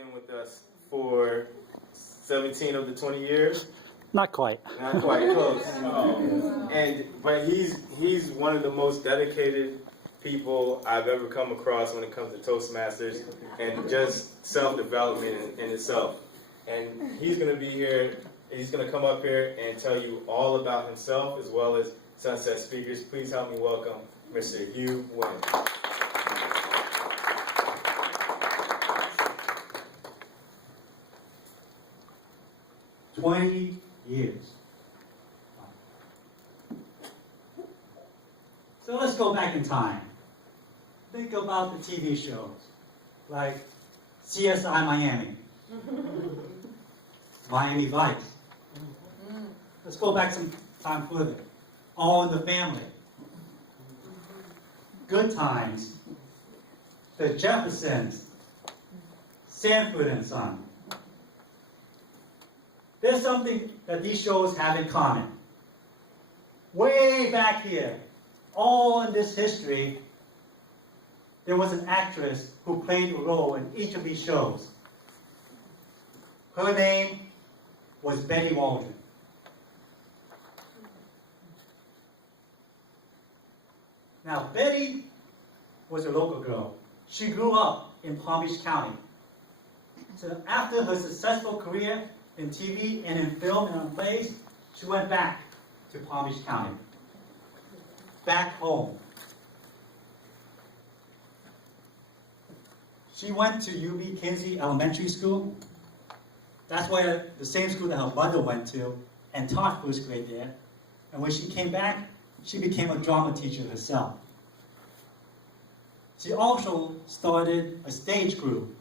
been with us for 17 of the 20 years. Not quite. Not quite close. But he's one of the most dedicated people I've ever come across when it comes to Toastmasters and just self-development in itself. And he's going to be here. He's going to come up here and tell you all about himself as well as Sunset Speakers. Please help me welcome Mr. Hugh Nguyen. 20 years. So let's go back in time. Think about the TV shows like CSI Miami, Miami Vice. Let's go back some time further. All in the Family, Good Times, The Jeffersons, Sanford and Son. There's something that these shows have in common. Way back here, all in this history, there was an actress who played a role in each of these shows. Her name was Betty Waldron. Now, Betty was a local girl. She grew up in Palm Beach County. So after her successful career in TV and in film and on plays, she went back to Palm Beach County, back home. She went to UB Kinsey Elementary School. That's where the same school that her mother went to and taught first grade there. And when she came back, she became a drama teacher herself. She also started a stage group,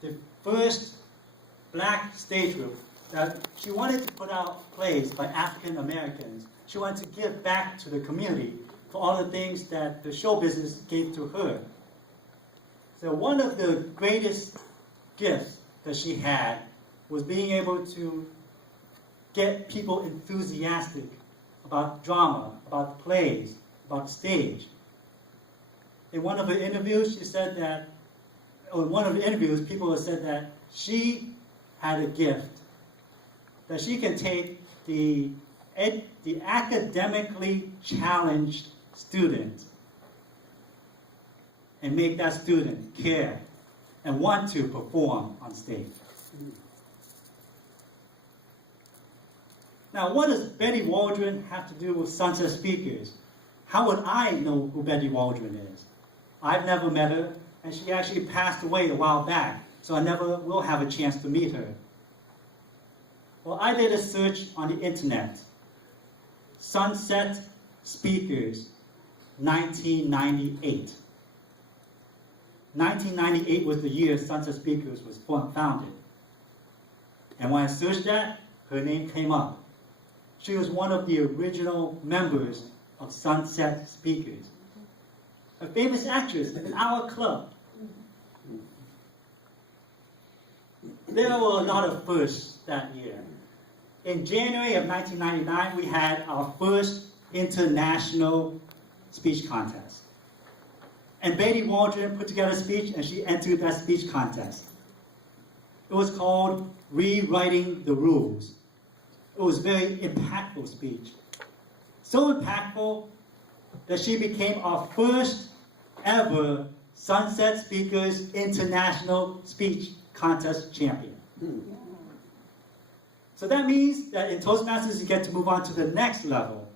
the first black stage group. That she wanted to put out plays by African Americans. She wanted to give back to the community for all the things that the show business gave to her. So one of the greatest gifts that she had was being able to get people enthusiastic about drama, about plays, about stage. In one of her interviews, she said that, or in one of the interviews, people have said that she had a gift, that she can take the academically challenged student and make that student care and want to perform on stage. Now, what does Betty Waldron have to do with Sunset Speakers? How would I know who Betty Waldron is? I've never met her, and she actually passed away a while back, so I never will have a chance to meet her. Well, I did a search on the internet. Sunset Speakers, 1998. 1998 was the year Sunset Speakers was founded. And when I searched that, her name came up. She was one of the original members of Sunset Speakers. A famous actress in our club. There were a lot of firsts that year. In January of 1999, we had our first international speech contest. And Betty Waldron put together a speech, and she entered that speech contest. It was called Rewriting the Rules. It was a very impactful speech. So impactful that she became our first ever Sunset Speakers International Speech Contest champion. So that means that in Toastmasters, you get to move on to the next level.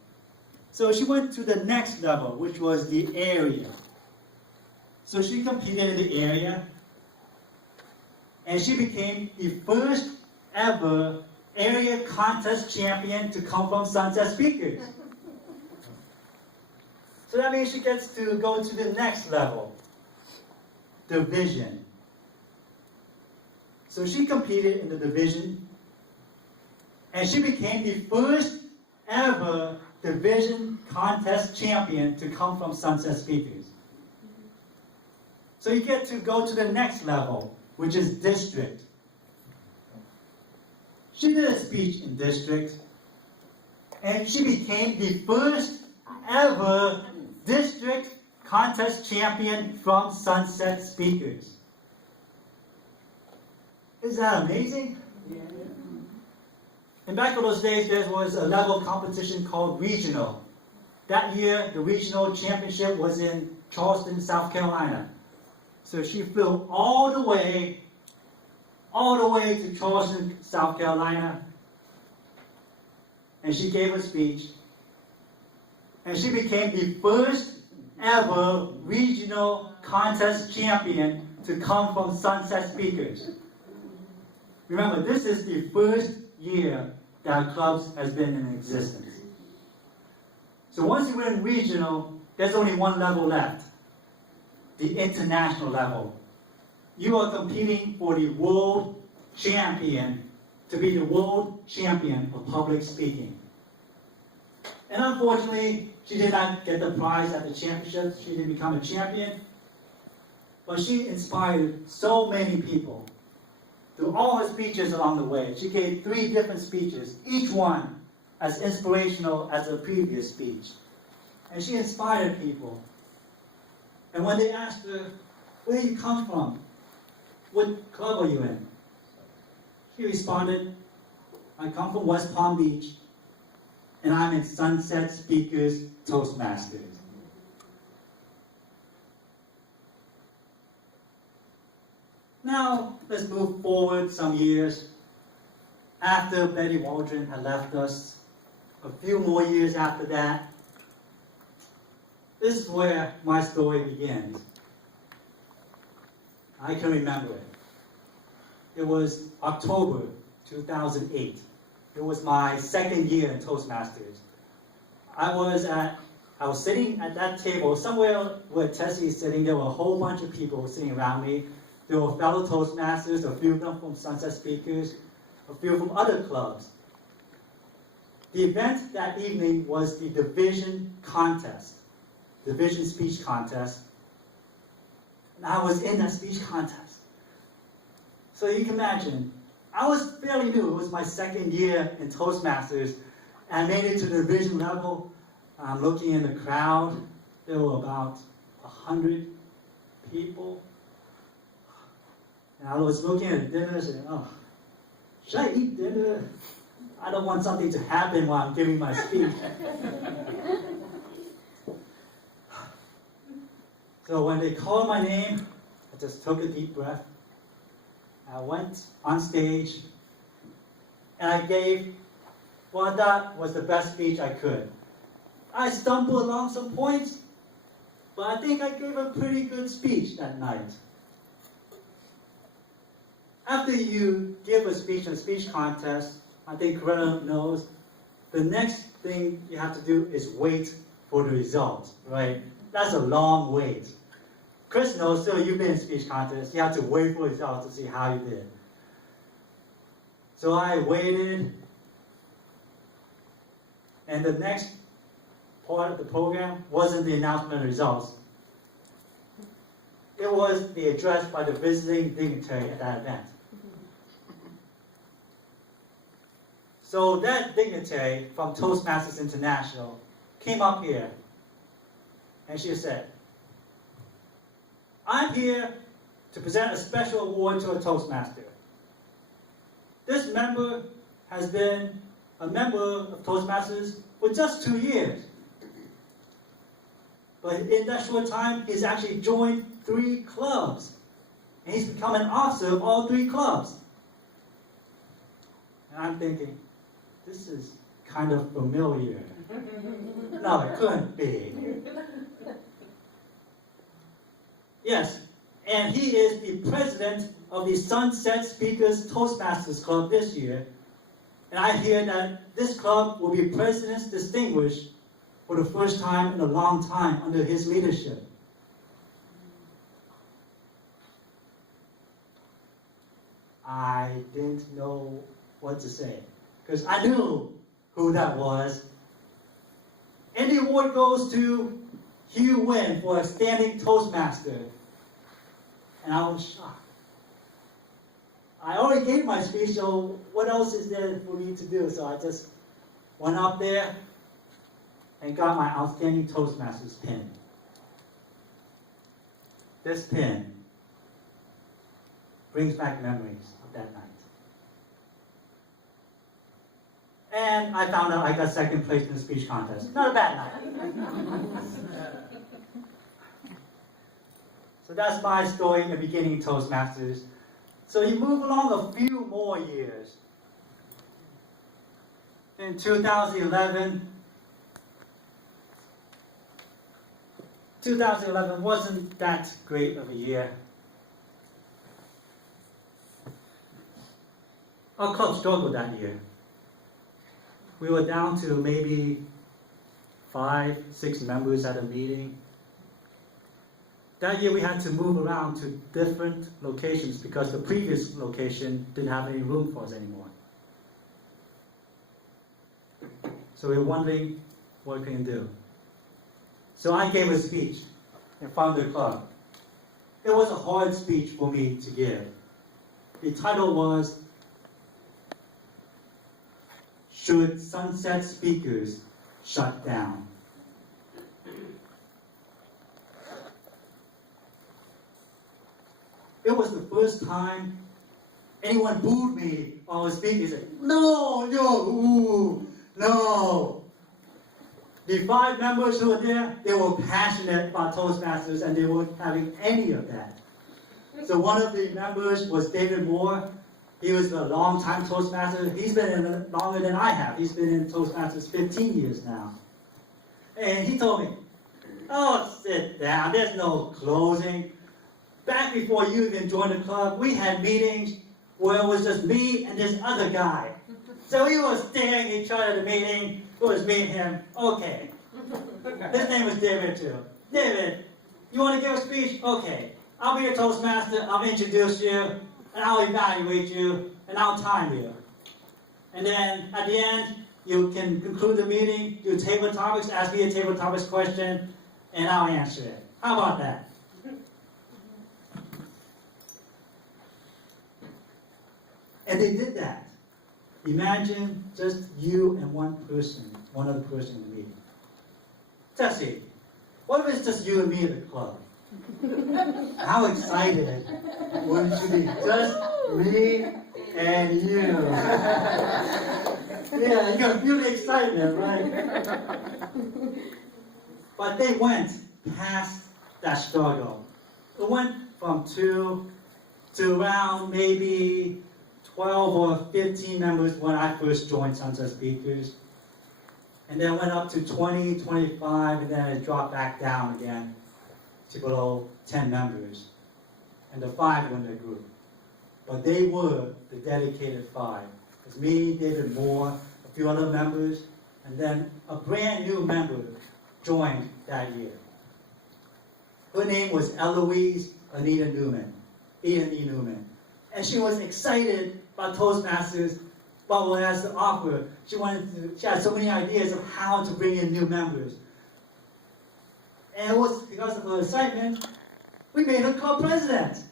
So she went to the next level, which was the area. So she competed in the area, and she became the first ever area contest champion to come from Sunset Speakers. So that means she gets to go to the next level, division. So she competed in the division, and she became the first ever division contest champion to come from Sunset Speakers. So you get to go to the next level, which is district. She did a speech in district, and she became the first ever district contest champion from Sunset Speakers. Isn't that amazing? And back in those days, there was a level of competition called regional. That year, the regional championship was in Charleston, South Carolina. So she flew all the way to Charleston, South Carolina, and she gave a speech, and she became the first ever regional contest champion to come from Sunset Speakers. Remember, this is the first year that clubs has been in existence. So once you win regional, there's only one level left, the international level. You are competing for the world champion, to be the world champion of public speaking. And unfortunately, she did not get the prize at the championship. She didn't become a champion. But she inspired so many people through all her speeches along the way. She gave 3 different speeches, each one as inspirational as her previous speech. And she inspired people. And when they asked her, where do you come from? What club are you in? She responded, I come from West Palm Beach, and I'm in Sunset Speakers Toastmasters. Now, let's move forward some years. After Betty Waldron had left us, a few more years after that, this is where my story begins. I can remember it. It was October 2008. It was my second year in Toastmasters. I was sitting at that table, somewhere where Tessie is sitting. There were a whole bunch of people sitting around me. There were fellow Toastmasters, a few of them from Sunset Speakers, a few from other clubs. The event that evening was the division contest, division speech contest. And I was in that speech contest. So you can imagine, I was fairly new. It was my second year in Toastmasters. And I made it to the division level. I'm looking in the crowd. There were about 100 people. And I was looking at dinner saying, oh, should I eat dinner? I don't want something to happen while I'm giving my speech. So when they called my name, I just took a deep breath. I went on stage, and I gave what I thought was the best speech I could. I stumbled along some points, but I think I gave a pretty good speech that night. After you give a speech in a speech contest, I think Coretta knows, the next thing you have to do is wait for the results, right? That's a long wait. Chris knows, so you've been in speech contests, you have to wait for results to see how you did. So I waited, and the next part of the program wasn't the announcement of results. It was the address by the visiting dignitary at that event. So that dignitary from Toastmasters International came up here, and she said, I'm here to present a special award to a Toastmaster. This member has been a member of Toastmasters for just 2 years. But in that short time, he's actually joined 3 clubs. And he's become an officer of all 3 clubs. And I'm thinking, this is kind of familiar. No, it couldn't be. Yes, and he is the president of the Sunset Speakers Toastmasters Club this year. And I hear that this club will be President's Distinguished for the first time in a long time under his leadership. I didn't know what to say, because I knew who that was. And the award goes to Hugh Wynn for a standing Toastmaster. And I was shocked. I already gave my speech, so what else is there for me to do? So I just went up there and got my Outstanding Toastmasters pin. This pin brings back memories of that night. And I found out I got second place in the speech contest. Not a bad night. So that's my story in the beginning Toastmasters. So you move along a few more years. In 2011 wasn't that great of a year. Our club struggled that year. We were down to maybe 5, 6 members at a meeting. That year we had to move around to different locations because the previous location didn't have any room for us anymore. So we were wondering what we can do. So I gave a speech in front of the club. It was a hard speech for me to give. The title was, "Should Sunset Speakers Shut Down?" It was the first time anyone booed me when I was speaking. Said, "No, ooh, no." The 5 members who were there, they were passionate about Toastmasters and they weren't having any of that. So one of the members was David Moore. He was a long-time Toastmaster. He's been in it longer than I have. He's been in Toastmasters 15 years now. And he told me, "Oh, sit down. There's no closing. Back before you even joined the club, we had meetings where it was just me and this other guy. So we were staring at each other at the meeting. It was me and him. Okay." His name was David too. "David, you want to give a speech? Okay. I'll be your Toastmaster. I'll introduce you, and I'll evaluate you, and I'll time you. And then at the end, you can conclude the meeting, do table topics, ask me a table topics question, and I'll answer it. How about that?" And they did that. Imagine just you and one other person in the meeting. Tessie, what if it's just you and me at the club? How excited wouldn't you be? Just me and you. Yeah, you're going to feel the excitement, right? But they went past that struggle. It went from 2 to around maybe 12 or 15 members when I first joined Sunset Speakers. And then went up to 20, 25, and then it dropped back down again to below 10 members. And the 5 were in the group. But they were the dedicated 5. It's me, David Moore, a few other members, and then a brand new member joined that year. Her name was Eloise Anita Newman, E. Newman. And she was excited about Toastmasters, but when asked to offer, she had so many ideas of how to bring in new members. And it was because of her excitement, we made her club president.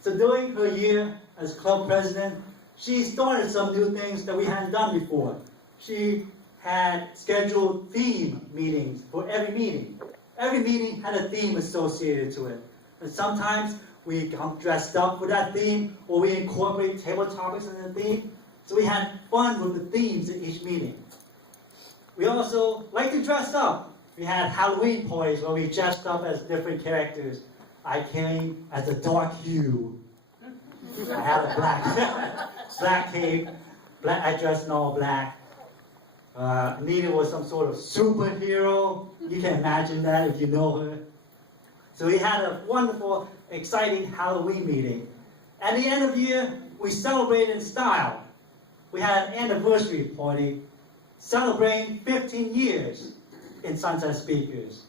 So during her year as club president, she started some new things that we hadn't done before. She had scheduled theme meetings for every meeting. Every meeting had a theme associated to it. And sometimes we come dressed up for that theme, or we incorporate table topics in the theme. So we had fun with the themes in each meeting. We also like to dress up. We had Halloween parties where we dressed up as different characters. I came as a dark hue. I had a black cape. I dressed in all black. Anita was some sort of superhero. You can imagine that if you know her. So we had a wonderful, exciting Halloween meeting. At the end of the year, we celebrated in style. We had an anniversary party celebrating 15 years in Sunset Speakers.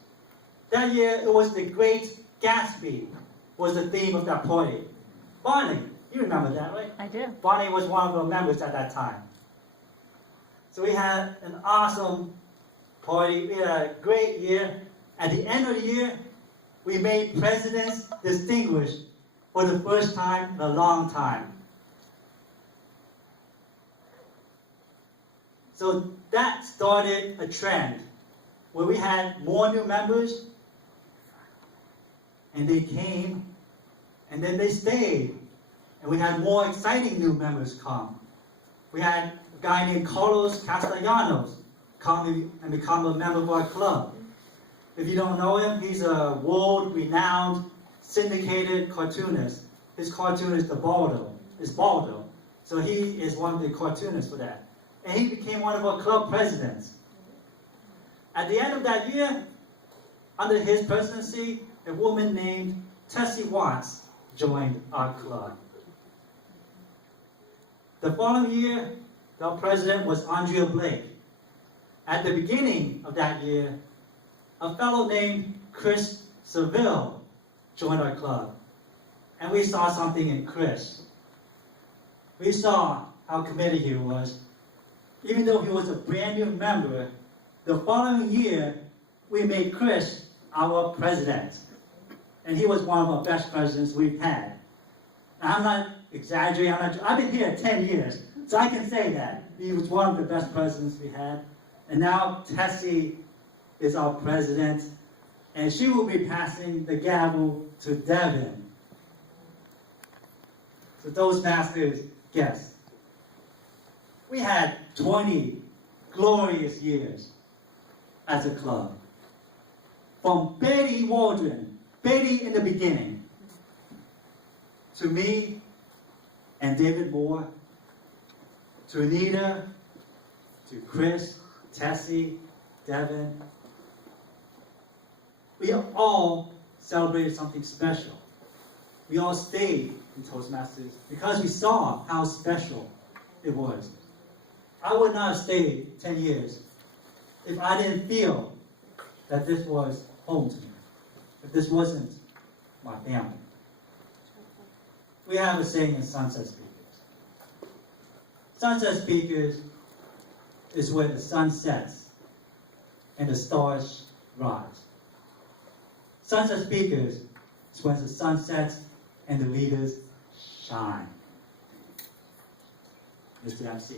That year, it was The Great Gatsby was the theme of that party. Bonnie, you remember that, right? I do. Bonnie was one of the members at that time. So we had an awesome party. We had a great year. At the end of the year, we made presidents distinguished for the first time in a long time. So that started a trend where we had more new members, and they came, and then they stayed. And we had more exciting new members come. We had a guy named Carlos Castellanos come and become a member of our club. If you don't know him, he's a world-renowned, syndicated cartoonist. His cartoon is Baldo. So he is one of the cartoonists for that. And he became one of our club presidents. At the end of that year, under his presidency, a woman named Tessie Watts joined our club. The following year, our president was Andrea Blake. At the beginning of that year, a fellow named Chris Seville joined our club. And we saw something in Chris. We saw how committed he was. Even though he was a brand new member, the following year, we made Chris our president. And he was one of our best presidents we've had. Now, I'm not exaggerating. I've been here 10 years, so I can say that. He was one of the best presidents we had. And now Tessie is our president, and she will be passing the gavel to Devin. So those masters, guess. We had 20 glorious years as a club. From Betty Waldron, Betty in the beginning, to me and David Moore, to Anita, to Chris, Tessie, Devin. We all celebrated something special. We all stayed in Toastmasters because we saw how special it was. I would not have stayed 10 years if I didn't feel that this was home to me, if this wasn't my family. We have a saying in Sunset Speakers. Sunset Speakers is where the sun sets and the stars rise. Sunset Speakers is when the sun sets and the leaders shine. Mr. MC.